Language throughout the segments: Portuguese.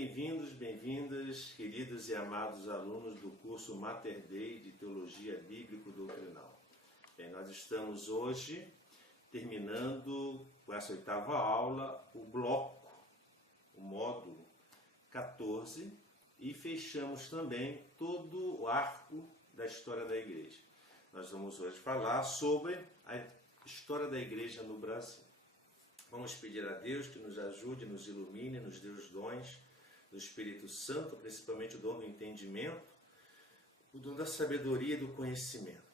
bem-vindos, bem-vindas, queridos e amados alunos do curso Mater Dei de Teologia Bíblico-Doutrinal. Bem, nós estamos hoje terminando com essa oitava aula, o bloco, o módulo 14, e fechamos também todo o arco da história da igreja. Nós vamos hoje falar sobre a história da igreja no Brasil. Vamos pedir a Deus que nos ajude, nos ilumine, nos dê os dons do Espírito Santo, principalmente o dom do entendimento, o dom da sabedoria e do conhecimento.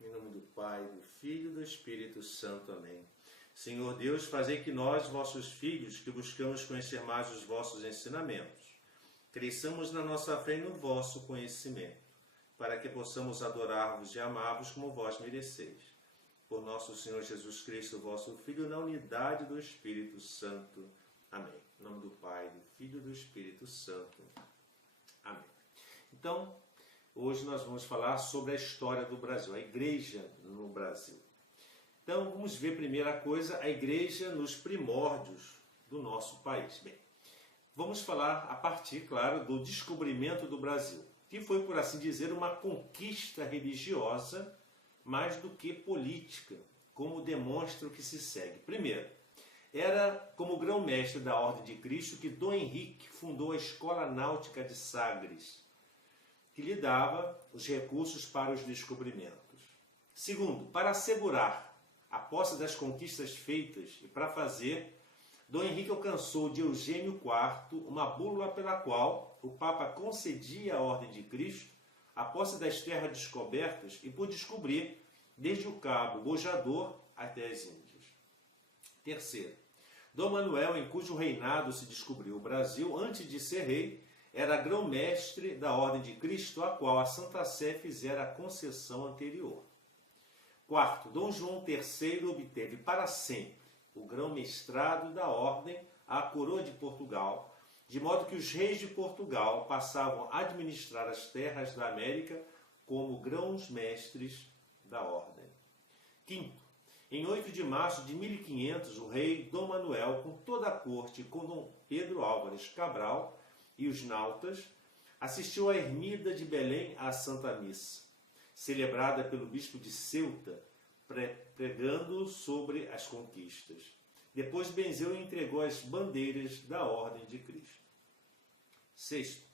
Em nome do Pai, do Filho e do Espírito Santo. Amém. Senhor Deus, fazei que nós, vossos filhos, que buscamos conhecer mais os vossos ensinamentos, cresçamos na nossa fé e no vosso conhecimento, para que possamos adorar-vos e amar-vos como vós mereceis. Por nosso Senhor Jesus Cristo, vosso Filho, na unidade do Espírito Santo. Amém. Em nome do Pai, do Filho e do Espírito Santo. Amém. Então, hoje nós vamos falar sobre a história do Brasil, a igreja no Brasil. Então, vamos ver, primeira coisa, a igreja nos primórdios do nosso país. Bem, vamos falar a partir, claro, do descobrimento do Brasil, que foi, por assim dizer, uma conquista religiosa mais do que política, como demonstra o que se segue. Primeiro, era como grão-mestre da Ordem de Cristo que Dom Henrique fundou a Escola Náutica de Sagres, que lhe dava os recursos para os descobrimentos. Segundo, para assegurar a posse das conquistas feitas e para fazer, Dom Henrique alcançou de Eugênio IV uma búlula pela qual o Papa concedia à Ordem de Cristo a posse das terras descobertas e por descobrir desde o Cabo Bojador até as Índias. Terceiro, Dom Manuel, em cujo reinado se descobriu o Brasil, antes de ser rei, era grão-mestre da Ordem de Cristo, a qual a Santa Sé fizera a concessão anterior. Quarto, Dom João III obteve para sempre o grão-mestrado da Ordem à coroa de Portugal, de modo que os reis de Portugal passavam a administrar as terras da América como grãos-mestres da Ordem. Quinto, em 8 de março de 1500, o rei Dom Manuel, com toda a corte, com Dom Pedro Álvares Cabral e os nautas, assistiu à ermida de Belém à Santa Missa, celebrada pelo bispo de Ceuta, pregando sobre as conquistas. Depois benzeu e entregou as bandeiras da Ordem de Cristo. Sexto,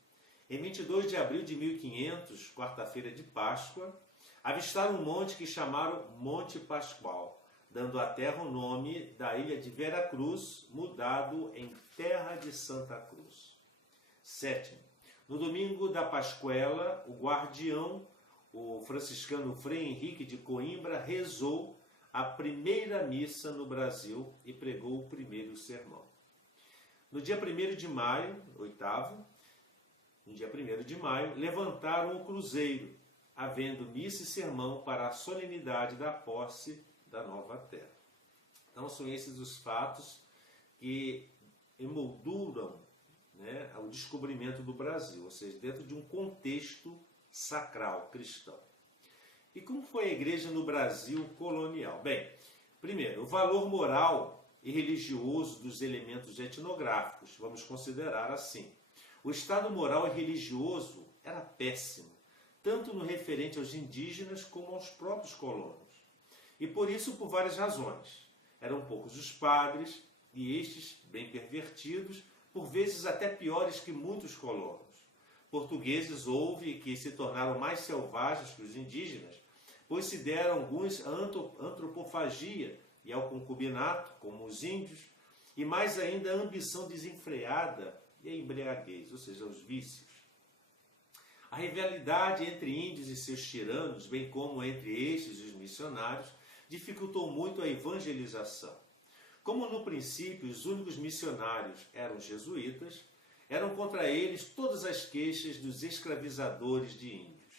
em 22 de abril de 1500, quarta-feira de Páscoa, avistaram um monte que chamaram Monte Pascoal, dando à terra o nome da ilha de Vera Cruz, mudado em Terra de Santa Cruz. Sétimo, no domingo da Pascuela, o guardião, o franciscano Frei Henrique de Coimbra, rezou a primeira missa no Brasil e pregou o primeiro sermão. No dia 1º de maio, oitavo, no dia 1º de maio, levantaram o cruzeiro, havendo missa e sermão para a solenidade da posse da nova terra. Então são esses os fatos que emolduram, o descobrimento do Brasil, ou seja, dentro de um contexto sacral cristão. E como foi a igreja no Brasil colonial? Bem, primeiro, o valor moral e religioso dos elementos etnográficos, vamos considerar assim. O estado moral e religioso era péssimo, tanto no referente aos indígenas como aos próprios colonos. E por isso, por várias razões. Eram poucos os padres, e estes, bem pervertidos, por vezes até piores que muitos colonos. Portugueses houve que se tornaram mais selvagens que os indígenas, pois se deram alguns à antropofagia e ao concubinato, como os índios, e mais ainda a ambição desenfreada e a embriaguez, ou seja, os vícios. A rivalidade entre índios e seus tiranos, bem como entre estes e os missionários, dificultou muito a evangelização. Como no princípio os únicos missionários eram jesuítas, eram contra eles todas as queixas dos escravizadores de índios.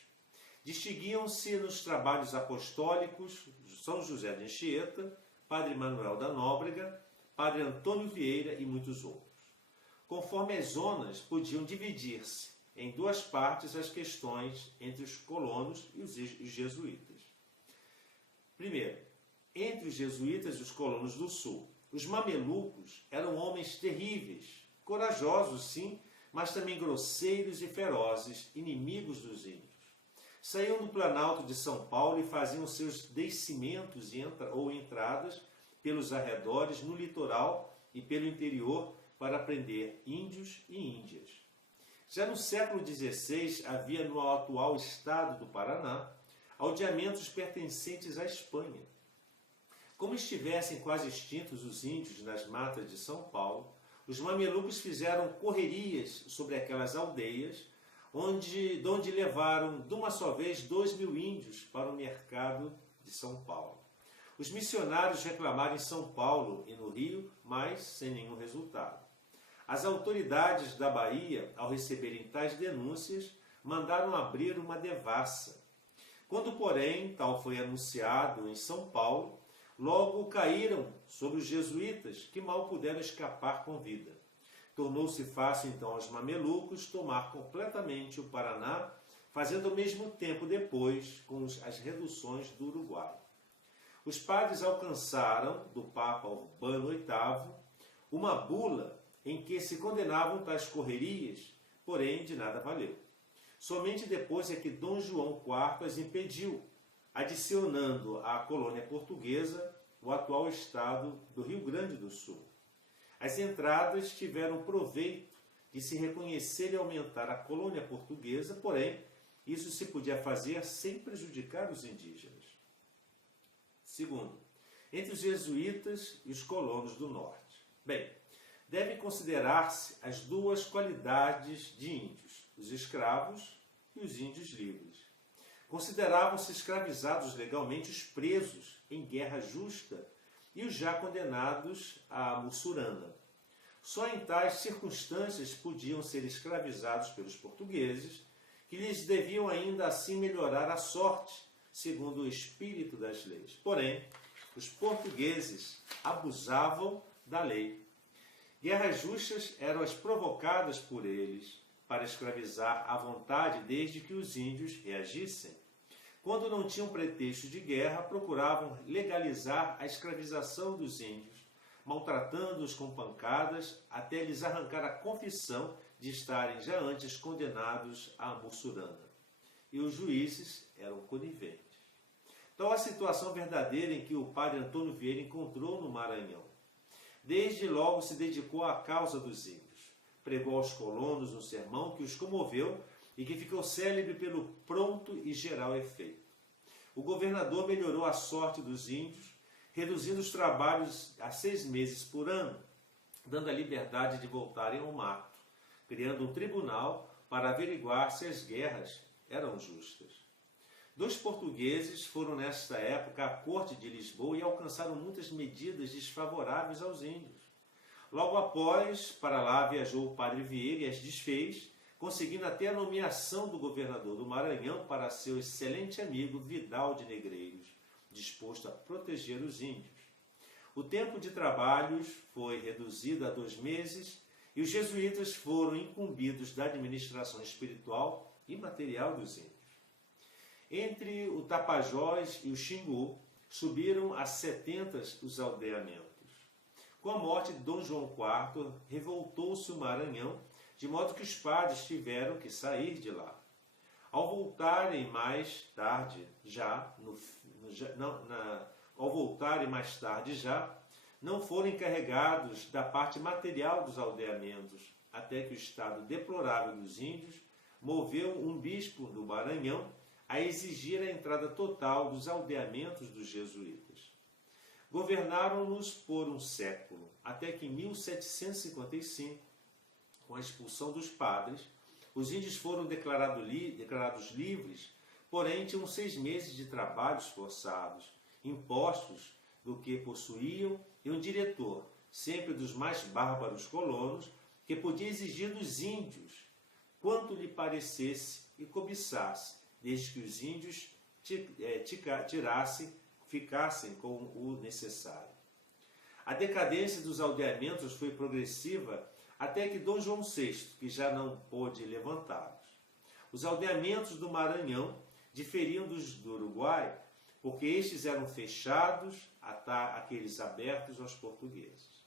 Distinguiam-se nos trabalhos apostólicos São José de Anchieta, Padre Manuel da Nóbrega, Padre Antônio Vieira e muitos outros. Conforme as zonas, podiam dividir-se em duas partes as questões entre os colonos e os jesuítas. Primeiro, entre os jesuítas e os colonos do sul, os mamelucos eram homens terríveis, corajosos sim, mas também grosseiros e ferozes, inimigos dos índios. Saíam do Planalto de São Paulo e faziam seus descimentos ou entradas pelos arredores, no litoral e pelo interior, para prender índios e índias. Já no século XVI, havia no atual estado do Paraná aldeamentos pertencentes à Espanha. Como estivessem quase extintos os índios nas matas de São Paulo, os mamelucos fizeram correrias sobre aquelas aldeias, de onde levaram de uma só vez 2.000 índios para o mercado de São Paulo. Os missionários reclamaram em São Paulo e no Rio, mas sem nenhum resultado. As autoridades da Bahia, ao receberem tais denúncias, mandaram abrir uma devassa. Quando, porém, tal foi anunciado em São Paulo, logo caíram sobre os jesuítas, que mal puderam escapar com vida. Tornou-se fácil, então, aos mamelucos tomar completamente o Paraná, fazendo ao mesmo tempo depois com as reduções do Uruguai. Os padres alcançaram, do Papa Urbano VIII, uma bula em que se condenavam tais correrias, porém de nada valeu. Somente depois é que Dom João IV as impediu, adicionando à colônia portuguesa o atual estado do Rio Grande do Sul. As entradas tiveram proveito de se reconhecer e aumentar a colônia portuguesa, porém, isso se podia fazer sem prejudicar os indígenas. Segundo, entre os jesuítas e os colonos do norte. Bem, deve considerar-se as duas qualidades de índios, os escravos e os índios livres. Consideravam-se escravizados legalmente os presos em guerra justa e os já condenados à mussurana. Só em tais circunstâncias podiam ser escravizados pelos portugueses, que lhes deviam ainda assim melhorar a sorte, segundo o espírito das leis. Porém, os portugueses abusavam da lei. Guerras justas eram as provocadas por eles para escravizar à vontade, desde que os índios reagissem. Quando não tinham pretexto de guerra, procuravam legalizar a escravização dos índios, maltratando-os com pancadas até lhes arrancar a confissão de estarem já antes condenados à mussurana. E os juízes eram coniventes. Tal a situação verdadeira em que o padre Antônio Vieira encontrou no Maranhão. Desde logo se dedicou à causa dos índios. Pregou aos colonos um sermão que os comoveu e que ficou célebre pelo pronto e geral efeito. O governador melhorou a sorte dos índios, reduzindo os trabalhos a 6 meses por ano, dando a liberdade de voltarem ao mato, criando um tribunal para averiguar se as guerras eram justas. 2 portugueses foram nesta época à corte de Lisboa e alcançaram muitas medidas desfavoráveis aos índios. Logo após, para lá viajou o padre Vieira e as desfez, conseguindo até a nomeação do governador do Maranhão para seu excelente amigo Vidal de Negreiros, disposto a proteger os índios. O tempo de trabalhos foi reduzido a 2 meses e os jesuítas foram incumbidos da administração espiritual e material dos índios. Entre o Tapajós e o Xingu, subiram a 70 os aldeamentos. Com a morte de Dom João IV, revoltou-se o Maranhão, de modo que os padres tiveram que sair de lá. Ao voltarem mais tarde não foram encarregados da parte material dos aldeamentos, até que o estado deplorável dos índios moveu um bispo do Maranhão a exigir a entrada total dos aldeamentos dos jesuítas. Governaram-nos por um século, até que em 1755, com a expulsão dos padres, os índios foram declarados livres, porém tinham 6 meses de trabalhos forçados, impostos do que possuíam e um diretor, sempre dos mais bárbaros colonos, que podia exigir dos índios quanto lhe parecesse e cobiçasse, desde que os índios ficassem com o necessário. A decadência dos aldeamentos foi progressiva até que Dom João VI, que já não pôde levantá-los. Os aldeamentos do Maranhão diferiam dos do Uruguai, porque estes eram fechados, aqueles abertos aos portugueses.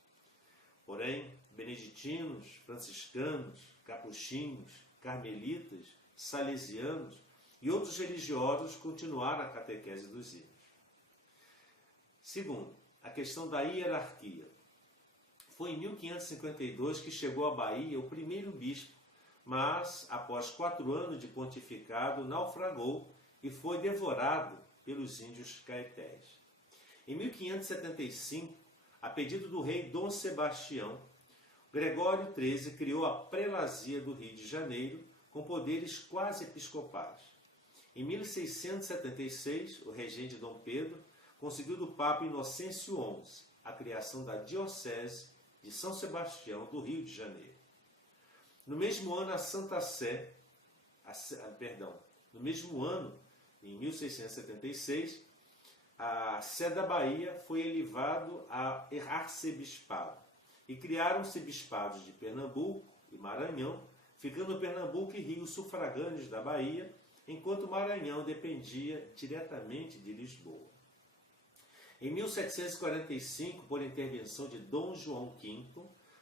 Porém, beneditinos, franciscanos, capuchinhos, carmelitas, salesianos e outros religiosos continuaram a catequese dos índios. Segundo, a questão da hierarquia. Foi em 1552 que chegou à Bahia o primeiro bispo, mas, após 4 anos de pontificado, naufragou e foi devorado pelos índios caetés. Em 1575, a pedido do rei Dom Sebastião, Gregório XIII criou a prelazia do Rio de Janeiro com poderes quase episcopais. Em 1676, o regente Dom Pedro conseguiu do Papa Inocêncio XI a criação da Diocese de São Sebastião do Rio de Janeiro. No mesmo ano, no mesmo ano, em 1676, a Sé da Bahia foi elevado a arcebispado e criaram-se bispados de Pernambuco e Maranhão, ficando Pernambuco e Rio sufragâneos da Bahia, enquanto Maranhão dependia diretamente de Lisboa. Em 1745, por intervenção de Dom João V,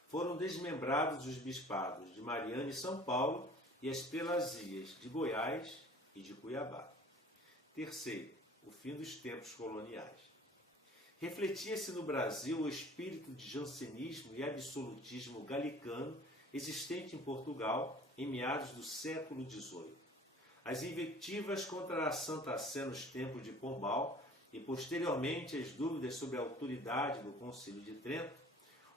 foram desmembrados os bispados de Mariana e São Paulo e as prelazias de Goiás e de Cuiabá. Terceiro, o fim dos tempos coloniais. Refletia-se no Brasil o espírito de jansenismo e absolutismo galicano existente em Portugal em meados do século XVIII. As invectivas contra a Santa Sé nos tempos de Pombal e posteriormente as dúvidas sobre a autoridade do Concílio de Trento,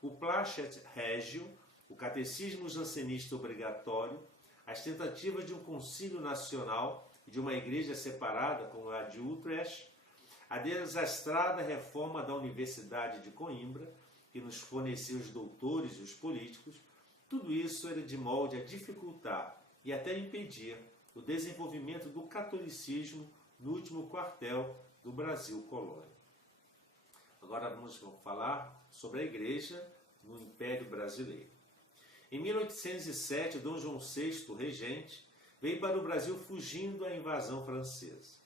o Placet Régio, o catecismo jansenista obrigatório, as tentativas de um concílio nacional e de uma igreja separada como a de Utrecht, a desastrada reforma da Universidade de Coimbra, que nos forneceu os doutores e os políticos, tudo isso era de molde a dificultar e até impedir o desenvolvimento do catolicismo no último quartel do Brasil colônia. Agora vamos falar sobre a Igreja no Império Brasileiro. Em 1807, Dom João VI, regente, veio para o Brasil fugindo à invasão francesa.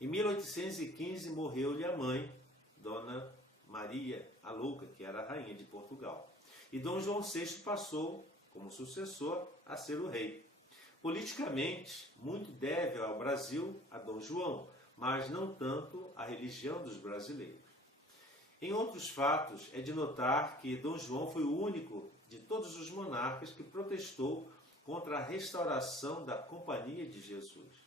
Em 1815, morreu-lhe a mãe, Dona Maria a Louca, que era a rainha de Portugal. E Dom João VI passou, como sucessor, a ser o rei. Politicamente, muito deve ao Brasil a Dom João, mas não tanto à religião dos brasileiros. Em outros fatos, é de notar que Dom João foi o único de todos os monarcas que protestou contra a restauração da Companhia de Jesus.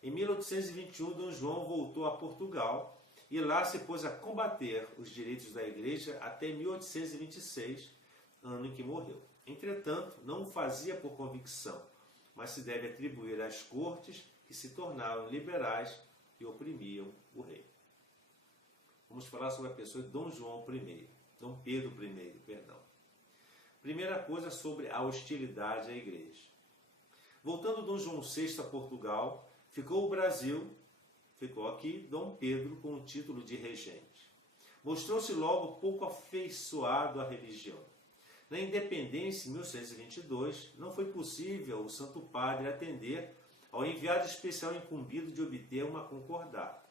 Em 1821, Dom João voltou a Portugal e lá se pôs a combater os direitos da Igreja até 1826, ano em que morreu. Entretanto, não o fazia por convicção, mas se deve atribuir às cortes que se tornaram liberais e oprimiam o rei. Vamos falar sobre a pessoa de Dom João I, Dom Pedro I, perdão. Primeira coisa sobre a hostilidade à igreja. Voltando Dom João VI a Portugal, ficou aqui Dom Pedro com o título de regente. Mostrou-se logo pouco afeiçoado à religião. Na independência, em 1622, não foi possível o Santo Padre atender ao enviado especial incumbido de obter uma concordata.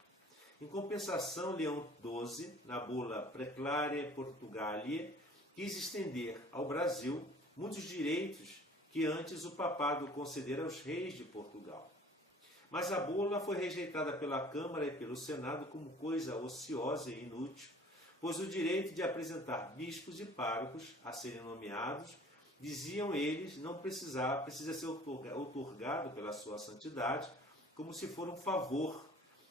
Em compensação, Leão XII, na bula Preclaria Portugaliae, quis estender ao Brasil muitos direitos que antes o papado concedera aos reis de Portugal. Mas a bula foi rejeitada pela Câmara e pelo Senado como coisa ociosa e inútil, pois o direito de apresentar bispos e párocos a serem nomeados, diziam eles, não precisa ser outorgado pela sua santidade, como se for um favor,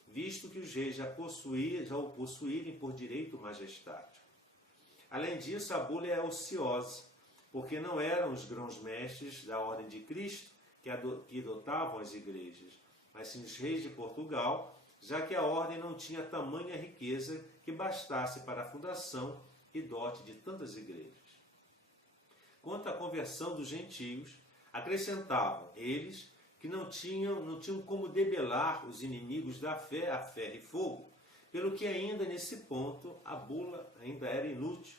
visto que os reis já o possuírem por direito majestático. Além disso, a bula é ociosa, porque não eram os grãos-mestres da Ordem de Cristo que adotavam as igrejas, mas sim os reis de Portugal, já que a ordem não tinha tamanha riqueza que bastasse para a fundação e dote de tantas igrejas. Quanto à conversão dos gentios, acrescentavam eles que não tinham como debelar os inimigos da fé a ferro e fogo, pelo que ainda nesse ponto a bula ainda era inútil.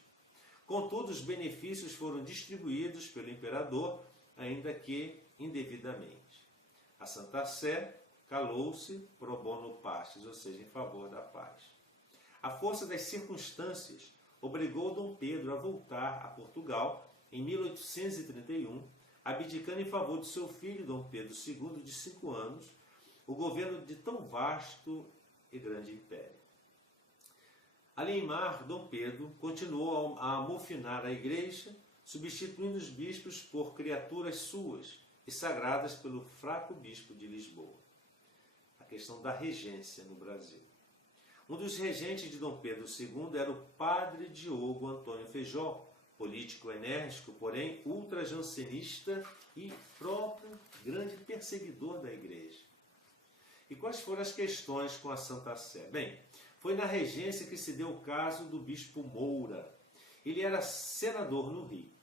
Contudo, os benefícios foram distribuídos pelo imperador, ainda que indevidamente. A Santa Sé calou-se pro bono pastis, ou seja, em favor da paz. A força das circunstâncias obrigou Dom Pedro a voltar a Portugal em 1831, abdicando em favor do seu filho, Dom Pedro II, de 5 anos, o governo de tão vasto e grande império. Além mar, Dom Pedro continuou a amofinar a igreja, substituindo os bispos por criaturas suas e sagradas pelo fraco bispo de Lisboa. A questão da regência no Brasil. Um dos regentes de Dom Pedro II era o padre Diogo Antônio Feijó, político enérgico, porém ultrajansenista e próprio grande perseguidor da igreja. E quais foram as questões com a Santa Sé? Bem, foi na regência que se deu o caso do bispo Moura. Ele era senador no Rio.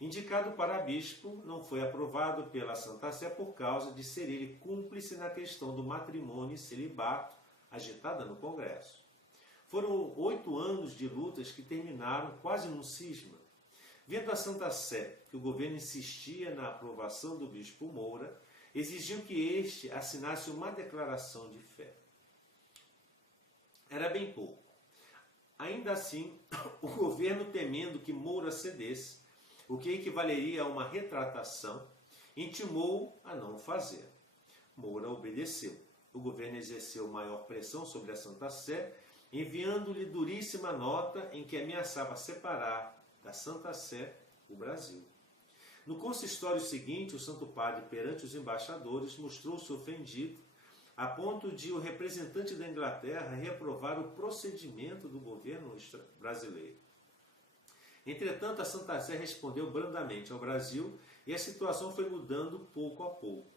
Indicado para bispo, não foi aprovado pela Santa Sé por causa de ser ele cúmplice na questão do matrimônio e celibato agitada no Congresso. Foram 8 anos de lutas que terminaram quase num cisma. Vendo a Santa Sé que o governo insistia na aprovação do bispo Moura, exigiu que este assinasse uma declaração de fé. Era bem pouco. Ainda assim, o governo, temendo que Moura cedesse, o que equivaleria a uma retratação, intimou a não fazer. Moura obedeceu. O governo exerceu maior pressão sobre a Santa Sé, enviando-lhe duríssima nota em que ameaçava separar da Santa Sé o Brasil. No consistório seguinte, o Santo Padre, perante os embaixadores, mostrou-se ofendido, a ponto de o representante da Inglaterra reprovar o procedimento do governo brasileiro. Entretanto, a Santa Sé respondeu brandamente ao Brasil e a situação foi mudando pouco a pouco.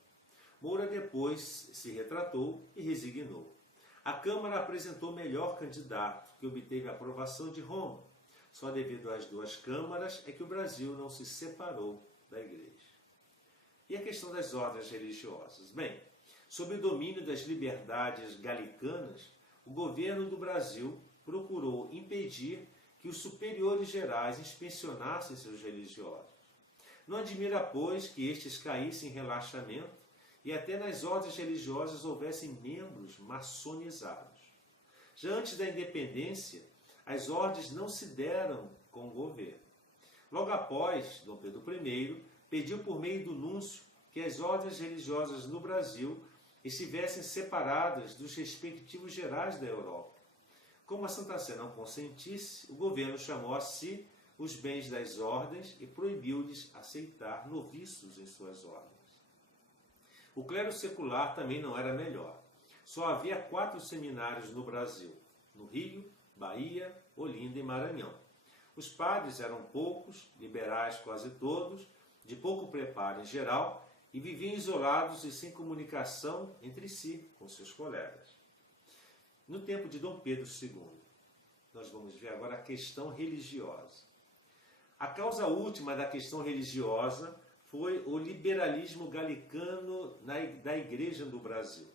Moura depois se retratou e resignou. A Câmara apresentou o melhor candidato, que obteve a aprovação de Roma. Só devido às 2 câmaras é que o Brasil não se separou da Igreja. E a questão das ordens religiosas? Bem, sob o domínio das liberdades galicanas, o governo do Brasil procurou impedir que os superiores gerais inspecionassem seus religiosos. Não admira, pois, que estes caíssem em relaxamento e até nas ordens religiosas houvessem membros maçonizados. Já antes da independência, as ordens não se deram com o governo. Logo após, Dom Pedro I pediu por meio do núncio que as ordens religiosas no Brasil estivessem separadas dos respectivos gerais da Europa. Como a Santa Sé não consentisse, o governo chamou a si os bens das ordens e proibiu-lhes aceitar noviços em suas ordens. O clero secular também não era melhor. Só havia 4 seminários no Brasil, no Rio, Bahia, Olinda e Maranhão. Os padres eram poucos, liberais quase todos, de pouco preparo em geral, e viviam isolados e sem comunicação entre si com seus colegas. No tempo de Dom Pedro II, nós vamos ver agora a questão religiosa. A causa última da questão religiosa foi o liberalismo galicano da Igreja do Brasil.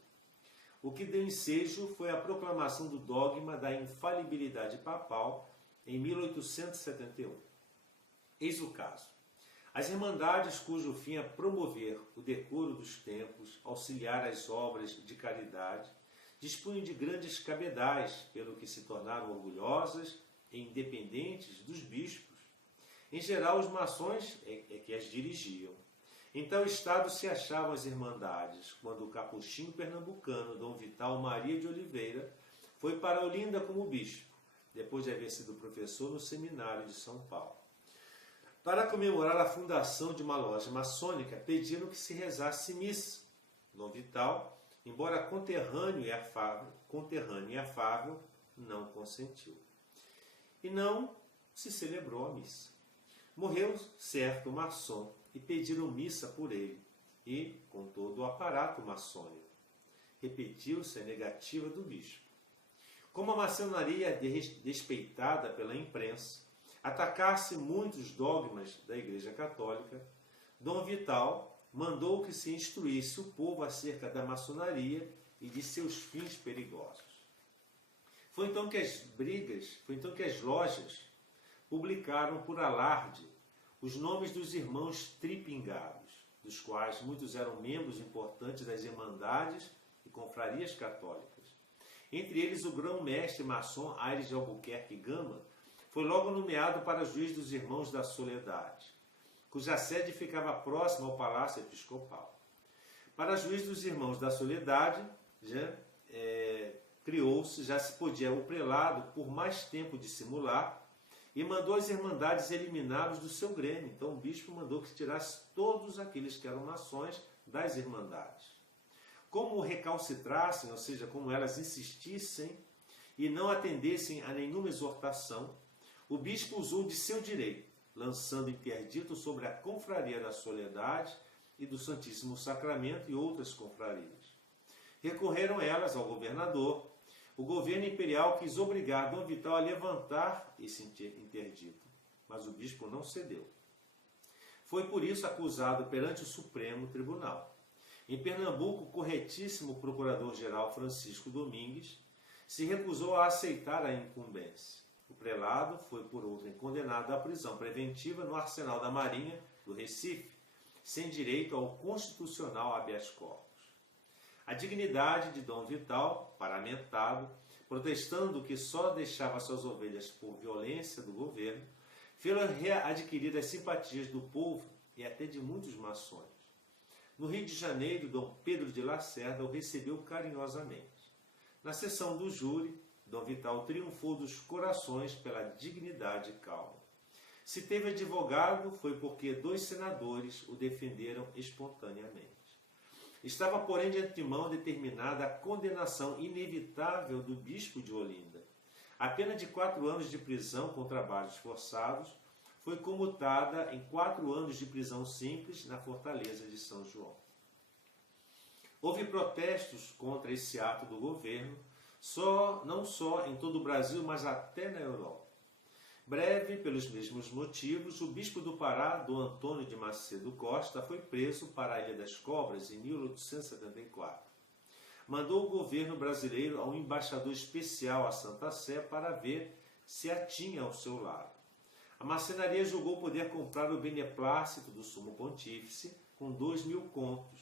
O que deu ensejo foi a proclamação do dogma da infalibilidade papal em 1871. Eis o caso. As irmandades cujo fim é promover o decoro dos templos, auxiliar as obras de caridade, dispunham de grandes cabedais, pelo que se tornaram orgulhosas e independentes dos bispos. Em geral, os maçons é que as dirigiam. Em tal estado se achavam as irmandades, quando o capuchinho pernambucano, Dom Vital Maria de Oliveira, foi para Olinda como bispo, depois de haver sido professor no seminário de São Paulo. Para comemorar a fundação de uma loja maçônica, pediram que se rezasse missa. Dom Vital, embora conterrâneo e afável, não consentiu. E não se celebrou a missa. Morreu certo maçom e pediram missa por ele, e com todo o aparato maçônico. Repetiu-se a negativa do bispo. Como a maçonaria é despeitada pela imprensa, atacasse muitos dogmas da Igreja Católica, Dom Vital mandou que se instruísse o povo acerca da maçonaria e de seus fins perigosos. Foi então que as lojas publicaram por alarde os nomes dos irmãos tripingados, dos quais muitos eram membros importantes das irmandades e confrarias católicas. Entre eles, o grão-mestre maçom Aires de Albuquerque Gama foi logo nomeado para juiz dos Irmãos da Soledade. cuja sede ficava próxima ao Palácio Episcopal. Para juiz dos Irmãos da Soledade, criou-se, já se podia o prelado por mais tempo dissimular, e mandou as irmandades eliminá-los do seu grêmio. Então o bispo mandou que tirasse todos aqueles que eram maçons das irmandades. Como recalcitrassem, ou seja, como elas insistissem e não atendessem a nenhuma exortação, o bispo usou de seu direito, lançando interdito sobre a Confraria da Soledade e do Santíssimo Sacramento e outras confrarias. Recorreram elas ao governador. O governo imperial quis obrigar Dom Vital a levantar esse interdito, mas o bispo não cedeu. Foi por isso acusado perante o Supremo Tribunal. Em Pernambuco, o corretíssimo procurador-geral Francisco Domingues se recusou a aceitar a incumbência. O prelado foi, por outrem, condenado à prisão preventiva no Arsenal da Marinha do Recife, sem direito ao constitucional habeas corpus. A dignidade de Dom Vital, paramentado, protestando que só deixava suas ovelhas por violência do governo, fez-lo readquirir as simpatias do povo e até de muitos maçons. No Rio de Janeiro, Dom Pedro de Lacerda o recebeu carinhosamente. Na sessão do júri, Dom Vital triunfou dos corações pela dignidade e calma. Se teve advogado, foi porque 2 senadores o defenderam espontaneamente. Estava, porém, de antemão determinada a condenação inevitável do bispo de Olinda. A pena de 4 anos de prisão com trabalhos forçados foi comutada em 4 anos de prisão simples na fortaleza de São João. Houve protestos contra esse ato do governo, não só em todo o Brasil, mas até na Europa. Breve, pelos mesmos motivos, o bispo do Pará, Dom Antônio de Macedo Costa, foi preso para a Ilha das Cobras em 1874. Mandou o governo brasileiro a um embaixador especial à Santa Sé para ver se a tinha ao seu lado. A maçonaria julgou poder comprar o beneplácito do sumo pontífice com 2.000 contos,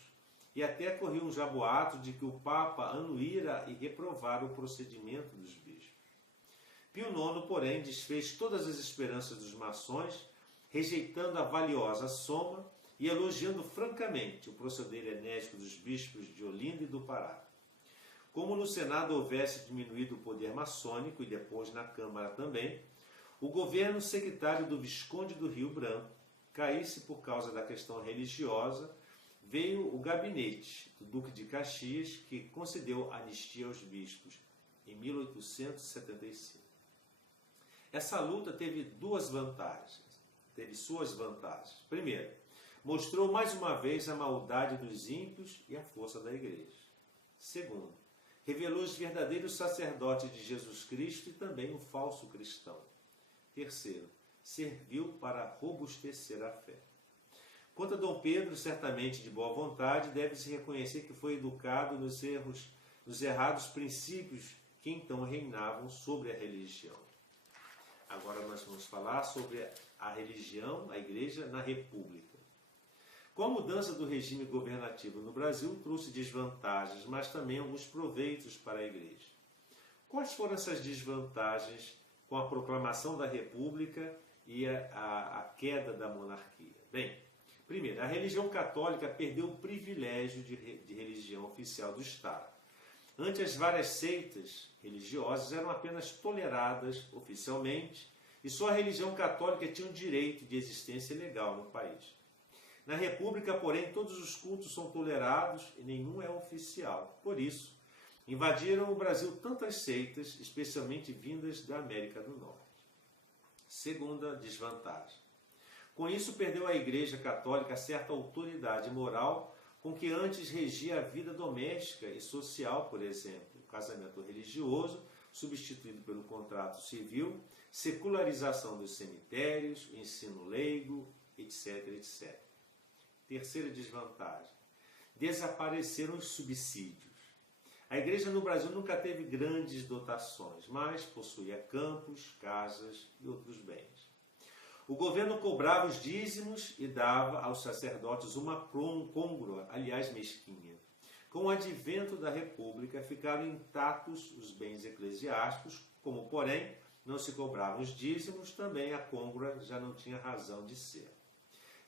e até corriam já boatos de que o Papa anuíra e reprovara o procedimento dos bispos. Pio IX, porém, desfez todas as esperanças dos maçons, rejeitando a valiosa soma e elogiando francamente o proceder enérgico dos bispos de Olinda e do Pará. Como no Senado houvesse diminuído o poder maçônico e depois na Câmara também, o governo sectário do Visconde do Rio Branco caísse por causa da questão religiosa, veio o gabinete do Duque de Caxias, que concedeu anistia aos bispos em 1875. Essa luta teve suas vantagens. Primeiro, mostrou mais uma vez a maldade dos ímpios e a força da Igreja. Segundo, revelou os verdadeiros sacerdotes de Jesus Cristo e também o falso cristão. Terceiro, serviu para robustecer a fé. Quanto a Dom Pedro, certamente de boa vontade, deve-se reconhecer que foi educado nos errados princípios que então reinavam sobre a religião. Agora nós vamos falar sobre a religião, a Igreja na República. Com a mudança do regime governativo no Brasil, trouxe desvantagens, mas também alguns proveitos para a Igreja. Quais foram essas desvantagens com a proclamação da República e a queda da monarquia? Bem, primeiro, a religião católica perdeu o privilégio de religião oficial do Estado. Antes, as várias seitas religiosas eram apenas toleradas oficialmente e só a religião católica tinha o direito de existência legal no país. Na República, porém, todos os cultos são tolerados e nenhum é oficial. Por isso, invadiram o Brasil tantas seitas, especialmente vindas da América do Norte. Segunda desvantagem. Com isso, perdeu a Igreja Católica certa autoridade moral com que antes regia a vida doméstica e social, por exemplo, o casamento religioso, substituído pelo contrato civil, secularização dos cemitérios, o ensino leigo, etc, etc. Terceira desvantagem. Desapareceram os subsídios. A Igreja no Brasil nunca teve grandes dotações, mas possuía campos, casas e outros bens. O governo cobrava os dízimos e dava aos sacerdotes uma côngrua, aliás mesquinha. Com o advento da República, ficaram intactos os bens eclesiásticos, como, porém, não se cobravam os dízimos, também a côngrua já não tinha razão de ser.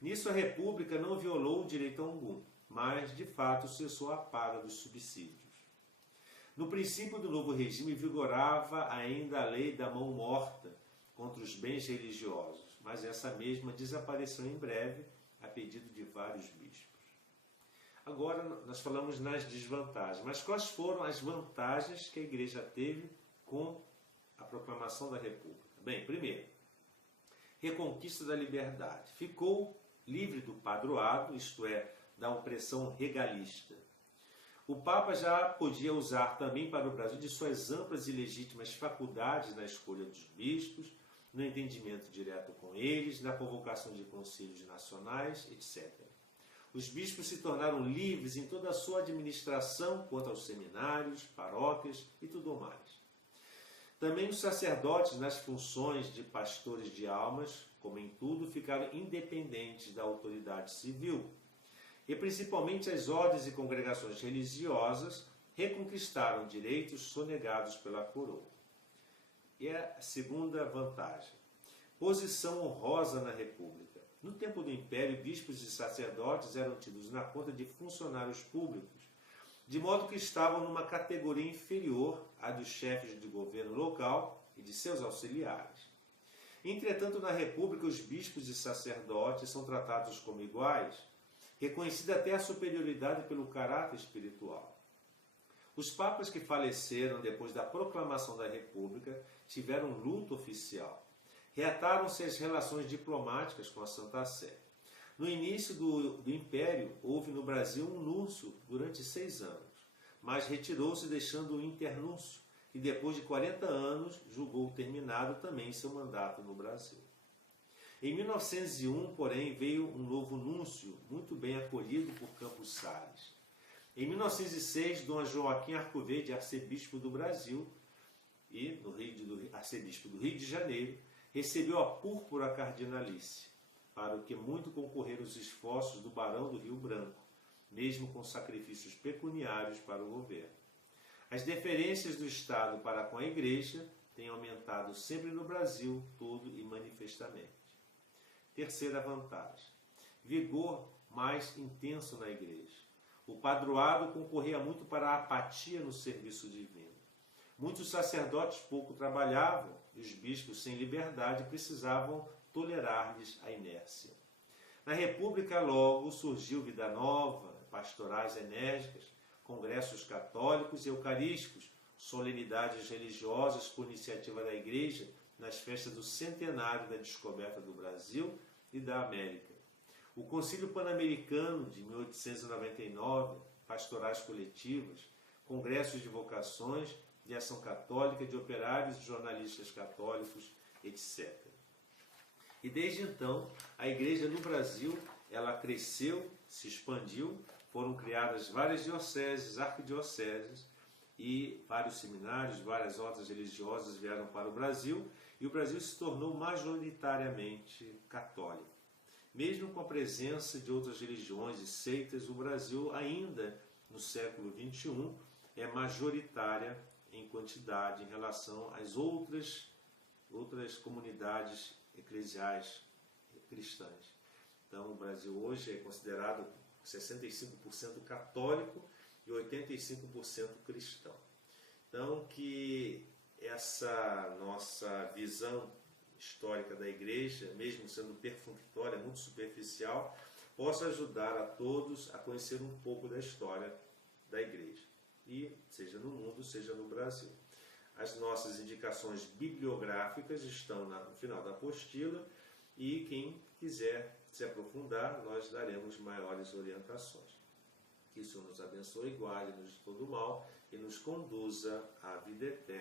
Nisso a República não violou direito algum, mas, de fato, cessou a paga dos subsídios. No princípio do novo regime vigorava ainda a lei da mão morta contra os bens religiosos, mas essa mesma desapareceu em breve a pedido de vários bispos. Agora nós falamos nas desvantagens, mas quais foram as vantagens que a Igreja teve com a proclamação da República? Bem, primeiro, reconquista da liberdade. Ficou livre do padroado, isto é, da opressão regalista. O Papa já podia usar também para o Brasil de suas amplas e legítimas faculdades na escolha dos bispos, no entendimento direto com eles, na convocação de conselhos nacionais, etc. Os bispos se tornaram livres em toda a sua administração quanto aos seminários, paróquias e tudo mais. Também os sacerdotes, nas funções de pastores de almas, como em tudo, ficaram independentes da autoridade civil. E principalmente as ordens e congregações religiosas reconquistaram direitos sonegados pela coroa. E a segunda vantagem, posição honrosa na República. No tempo do Império, bispos e sacerdotes eram tidos na conta de funcionários públicos, de modo que estavam numa categoria inferior à dos chefes de governo local e de seus auxiliares. Entretanto, na República, os bispos e sacerdotes são tratados como iguais, reconhecida até a superioridade pelo caráter espiritual. Os papas que faleceram depois da proclamação da República tiveram luto oficial. Reataram-se as relações diplomáticas com a Santa Sé. No início do Império, houve no Brasil um núncio durante 6 anos, mas retirou-se deixando o internúncio, que depois de 40 anos julgou terminado também seu mandato no Brasil. Em 1901, porém, veio um novo núncio, muito bem acolhido por Campos Sales. Em 1906, Dom Joaquim Arcoverde, arcebispo do Brasil e arcebispo do Rio de Janeiro, recebeu a púrpura cardinalícia, para o que muito concorreram os esforços do barão do Rio Branco, mesmo com sacrifícios pecuniários para o governo. As deferências do Estado para com a Igreja têm aumentado sempre no Brasil todo e manifestamente. Terceira vantagem, vigor mais intenso na Igreja. O padroado concorria muito para a apatia no serviço divino. Muitos sacerdotes pouco trabalhavam e os bispos sem liberdade precisavam tolerar-lhes a inércia. Na República logo surgiu vida nova, pastorais enérgicas, congressos católicos e eucarísticos, solenidades religiosas por iniciativa da Igreja nas festas do centenário da descoberta do Brasil e da América. O Concílio Pan-Americano de 1899, pastorais coletivas, congressos de vocações, de ação católica, de operários e jornalistas católicos, etc. E desde então, a Igreja no Brasil, ela cresceu, se expandiu, foram criadas várias dioceses, arquidioceses, e vários seminários, várias ordens religiosas vieram para o Brasil, e o Brasil se tornou majoritariamente católico. Mesmo com a presença de outras religiões e seitas, o Brasil ainda, no século XXI, é majoritária em quantidade em relação às outras comunidades eclesiais cristãs. Então, o Brasil hoje é considerado 65% católico e 85% cristão. Então, que essa nossa visão histórica da Igreja, mesmo sendo perfunctória, muito superficial, possa ajudar a todos a conhecer um pouco da história da Igreja, e seja no mundo, seja no Brasil. As nossas indicações bibliográficas estão no final da apostila, e quem quiser se aprofundar, nós daremos maiores orientações. Que o Senhor nos abençoe, guarde-nos de todo mal e nos conduza à vida eterna.